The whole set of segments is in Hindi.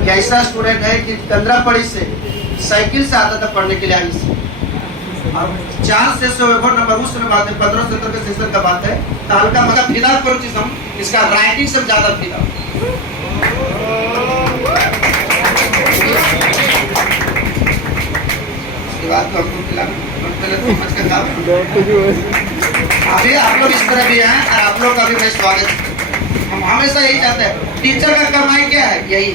कि ऐसा स्टूडेंट है कि कंदरापड़ी से साइकिल से आता था पढ़ने के लिए आगे से, और 4 से 100 नंबर उस समय बात है 15-17 के सेशन का बात है। तो हल्का मगर फिदा करो चीज हम इसका राइटिंग से ज्यादा फिदा। बात तो अभी आप लोग इस तरह भी हैं और आप लोग का भी मैं स्वागत। हम हमेशा यही चाहते हैं, टीचर का कमाई क्या है यही,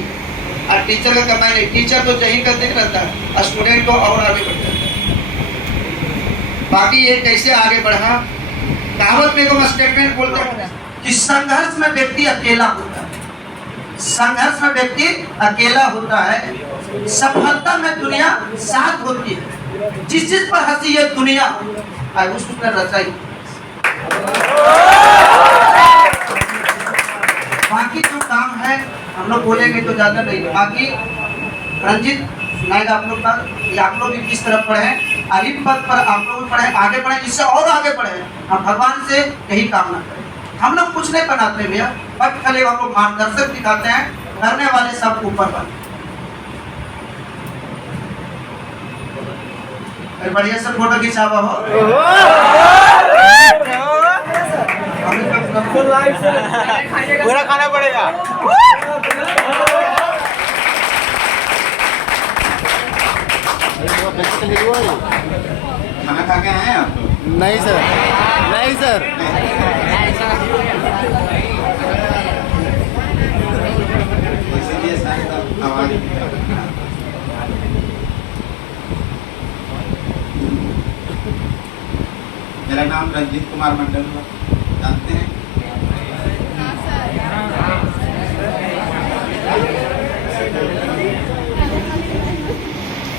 और टीचर का कमाई नहीं, टीचर तो यही करते रहता है स्टूडेंट को और आगे बढ़ता है। बाकी ये कैसे आगे बढ़ा, कहावत में को स्टेटमेंट बोलते हैं कि संघर्ष में व्यक्ति अकेला होता है, संघर्ष में व्यक्ति अकेला होता है, सफलता में दुनिया साथ होती है, जिस चीज पर हंसी है दुनिया और उस पर रचाई। बाकी जो काम है हम लोग बोलेंगे तो ज्यादा नहीं। बाकी रंजित सुनाएगा आप लोग का, आप लोग भी किस तरफ पढ़े, अलिफ पद पर आप लोग भी पढ़े, आगे बढ़े, इससे और आगे बढ़े। हम भगवान से यही कामना करें। हम लोग कुछ नहीं बनाते भैया, बट खाली हम लोग मार्गदर्शक दिखाते हैं, करने वाले सब ऊपर वाले। बढ़िया से फोटो खिंचावा हो, पूरा खाना पड़ेगा। खाना खा के आए आप? नहीं सर, नहीं सर। इसीलिए शायद आवाज। मेरा नाम रंजीत कुमार मंडल है, जानते हैं?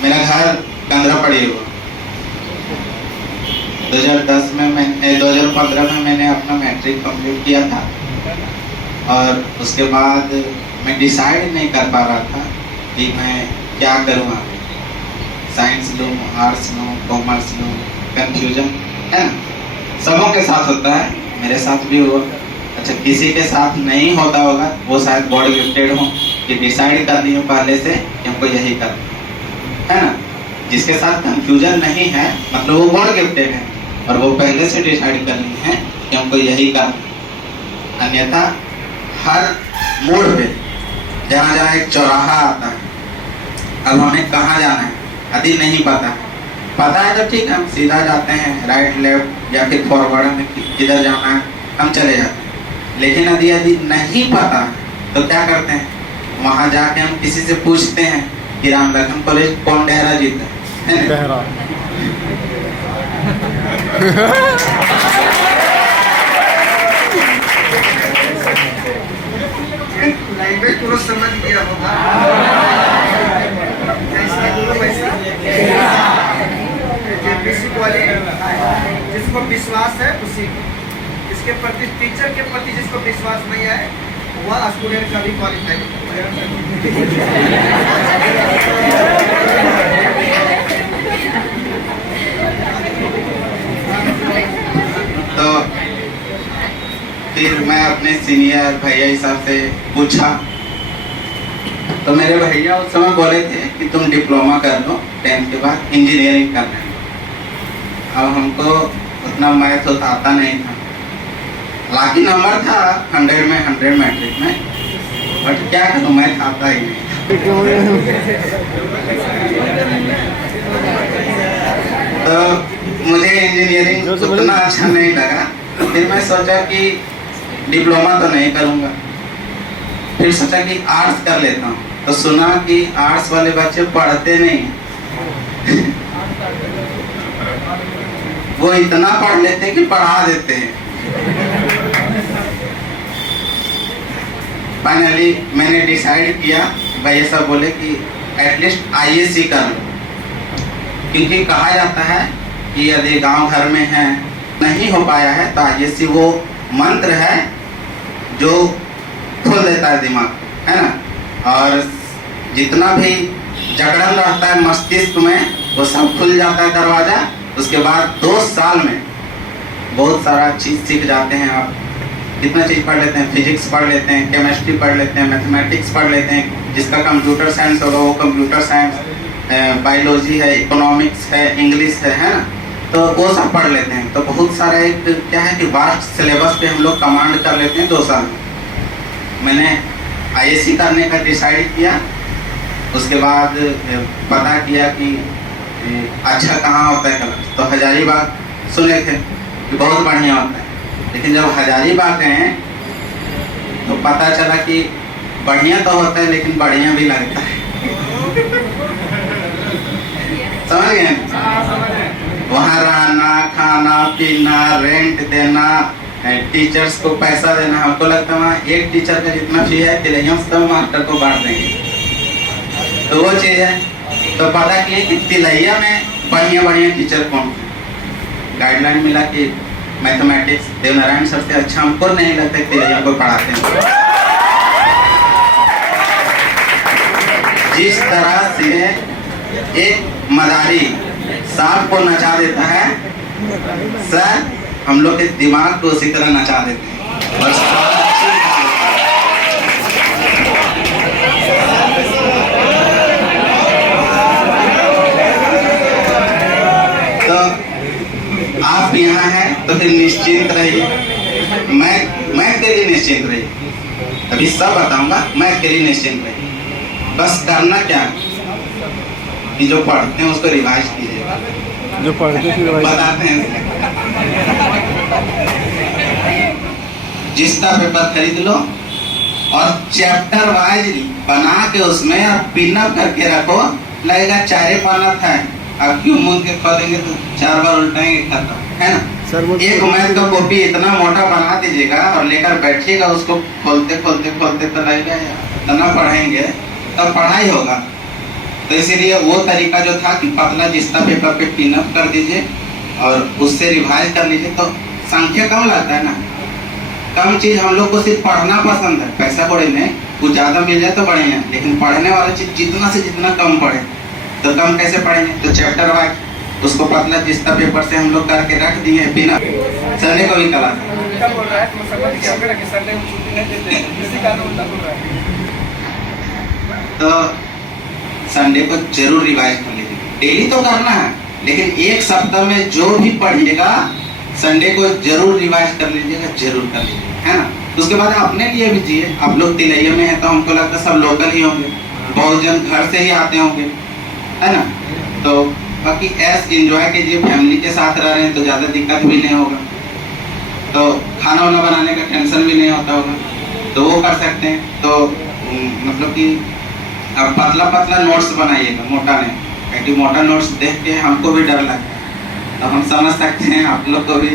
मेरा घर कंदरापड़ी हुआ। 2010 में 2015 में मैंने अपना मैट्रिक कंप्लीट किया था, और उसके बाद मैं डिसाइड नहीं कर पा रहा था कि मैं क्या करूँगा, साइंस लूँ, आर्ट्स लूँ, कॉमर्स लूँ, कंफ्यूजन है ना, सबों के साथ होता है, मेरे साथ भी हुआ। अच्छा, किसी के साथ नहीं होता होगा, वो शायद गॉड गिफ्टेड हो कि डिसाइड कर ली हो पहले से कि हमको यही करना है ना। जिसके साथ कंफ्यूजन नहीं है मतलब वो गॉड गिफ्टेड है, और वो पहले से डिसाइड कर ली है कि हमको यही करना। अन्यथा हर मोड़ पे जहाँ जहाँ एक चौराहा आता है, अब हमें कहाँ जाना है यदि नहीं पता है तो ठीक है, हम सीधा जाते हैं, राइट लेफ्ट या फिर फॉरवर्ड, हमें किधर जाना है हम चले जाते हैं। लेकिन यदि नहीं पता तो क्या करते हैं, वहाँ जाके हम किसी से पूछते हैं कि राम लखन कॉलेज कौन डेहरा जीता है। लैंग्वेज पूरा समझ गया होगा। जिसको विश्वास है उसी, इसके प्रति टीचर के प्रति जिसको विश्वास नहीं है वह स्टूडेंट कभी क्वालिफाई तो फिर मैं अपने सीनियर भैया हिसाब से पूछा, तो मेरे भैया उस समय बोले थे कि तुम डिप्लोमा कर लो, 10th के बाद इंजीनियरिंग कर लेना। अब हमको उतना मैथ होता आता नहीं था, लाकी नंबर था 100 में 100 मैट्रिक में, बट क्या करूँ मैथ आता ही नहीं। तो मुझे इंजीनियरिंग उतना अच्छा नहीं लगा, फिर मैं सोचा कि डिप्लोमा तो नहीं करूँगा, फिर सोचा कि आर्ट्स कर लेता हूँ। तो सुना कि आर्ट्स वाले बच्चे पढ़ते नहीं वो इतना पढ़ लेते हैं कि पढ़ा देते हैं। फाइनली मैंने डिसाइड किया, भैया साहब बोले कि एटलीस्ट आईएससी कर लो, क्योंकि कहा जाता है कि यदि गांव घर में है नहीं हो पाया है तो आईएससी वो मंत्र है जो खोल देता है दिमाग, है ना। और जितना भी जकड़न रहता है मस्तिष्क में वो सब खुल जाता है दरवाजा। उसके बाद 2 साल में बहुत सारा चीज़ सीख जाते हैं आप। कितना चीज़ पढ़ लेते हैं, फिजिक्स पढ़ लेते हैं, केमिस्ट्री पढ़ लेते हैं, मैथमेटिक्स पढ़ लेते हैं, जिसका कंप्यूटर साइंस होगा वो कंप्यूटर साइंस, बायोलॉजी है, इकोनॉमिक्स है, इंग्लिश है ना, तो वो सब पढ़ लेते हैं। तो बहुत सारा एक क्या है कि वास्ट सिलेबस पे हम लोग कमांड कर लेते हैं 2 साल में। मैंने आईएससी करने का डिसाइड किया, उसके बाद पता किया कि अच्छा कहाँ होता है क्लास, तो हजारीबाग सुने थे कि बहुत बढ़िया होता है, लेकिन जब हजारीबाग गए तो पता चला कि बढ़िया तो होता है लेकिन बढ़िया भी लगता है। समझ गए? वहाँ रहना, खाना पीना, रेंट देना, टीचर्स को पैसा देना, हमको लगता है वहाँ एक टीचर का जितना फी है तिलैया से तो मास्टर को बांट देंगे, तो वो चीज़ है। तो पता किए कि तिलैया में बढ़िया बढ़िया टीचर कौन, गाइडलाइन मिला कि मैथमेटिक्स देवनारायण सर से अच्छा हमको नहीं लगता तिलैया को पढ़ाते हैं। जिस तरह से एक मदारी सांप को नचा देता है, सर हम लोग के दिमाग को उसी तरह नचा देते हैं। और तो आप यहाँ हैं तो फिर निश्चिंत रहिए, मैं के लिए निश्चिंत रहिए। अभी सब बताऊंगा, मैं के लिए निश्चिंत रहिए। बस करना क्या कि जो पढ़ते हैं उसको रिवाइज कीजिएगा, जो पढ़ते हैं बताते हैं। जिसका पेपर खरीद लो और चैप्टर वाइज बना के उसमें और पिनअप करके रखो, लगेगा 4 पाना था, अब क्यों मुंह के खोलेंगे तो 4 बार उल्टाएंगे, खत्म है ना। एक मैथ का कॉपी इतना मोटा बना दीजिएगा और लेकर बैठिएगा, उसको खोलते खोलते खोलते तो लगेगा इतना पढ़ेंगे तब पढ़ाई होगा। तो इसीलिए वो तरीका जो था कि पतला जिस्ता पेपर पे पिनअप कर दीजिए और उससे रिवाइज कर लीजिए, तो संख्या कम लगता है ना। कम चीज हम लोग को सिर्फ पढ़ना पसंद है, पैसा कौड़ी में कुछ ज्यादा मिल जाए तो बढ़िया, लेकिन पढ़ने वाला चीज जितना से जितना कम पढ़े, तो कम कैसे पढ़ेंगे। तो चैप्टर वाइज उसको पतला जिस्ता पेपर से हम लोग करके रख दिए पिनअप। संडे को भी कला तो संडे को जरूर रिवाइज कर लीजिए। डेली तो करना है, लेकिन एक सप्ताह में जो भी पढ़िएगा संडे को जरूर रिवाइज कर लीजिएगा, जरूर कर लीजिएगा, है ना। उसके बाद अपने लिए भी जिए। आप लोग तिलैया में है तो हमको लगता है सब लोकल ही होंगे, बहुत जन घर से ही आते होंगे, है ना। तो बाकी ऐस एंजॉय कीजिए, फैमिली के साथ रह रहे हैं तो ज़्यादा दिक्कत भी नहीं होगा, तो खाना वाना बनाने का टेंशन भी नहीं होता होगा, तो वो कर सकते हैं। तो मतलब कि अब पतला पतला नोट्स बनाइएगा, मोटा नहीं, क्योंकि मोटा नोट्स देख के हमको भी डर लगता है, तो हम समझ सकते हैं आप लोग को भी।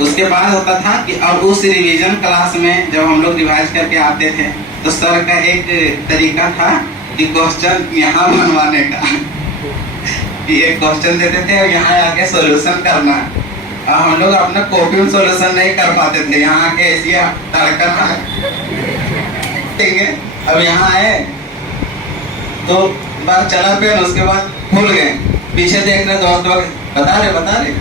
उसके बाद होता था कि अब उस रिवीजन क्लास में जब हम लोग रिवाइज करके आते थे तो सर का एक तरीका था कि क्वेश्चन यहाँ बनवाने का कि एक क्वेश्चन देते थे और यहाँ आके सॉल्यूशन करना। हम लोग अपना कॉपी में सॉल्यूशन नहीं कर पाते थे, यहाँ के ऐसी तड़कना, ठीक है। अब यहाँ आए तो बात चला पेन, उसके बाद भूल गए, पीछे देख रहे दोस्त लोग बता रहे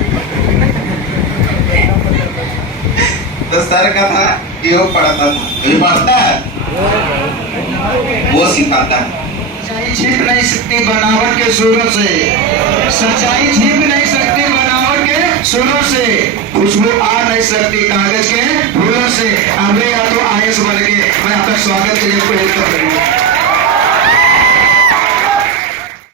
तो सर का था कि वो पढ़ता था, अभी पढ़ता है, वो सिखाता है। सच्चाई छिप नहीं सकती बनावट के सूरों से, सच्चाई छिप नहीं सकती बनावट के सूरों से, खुशबू आ नहीं सकती कागज के फूलों से। अबे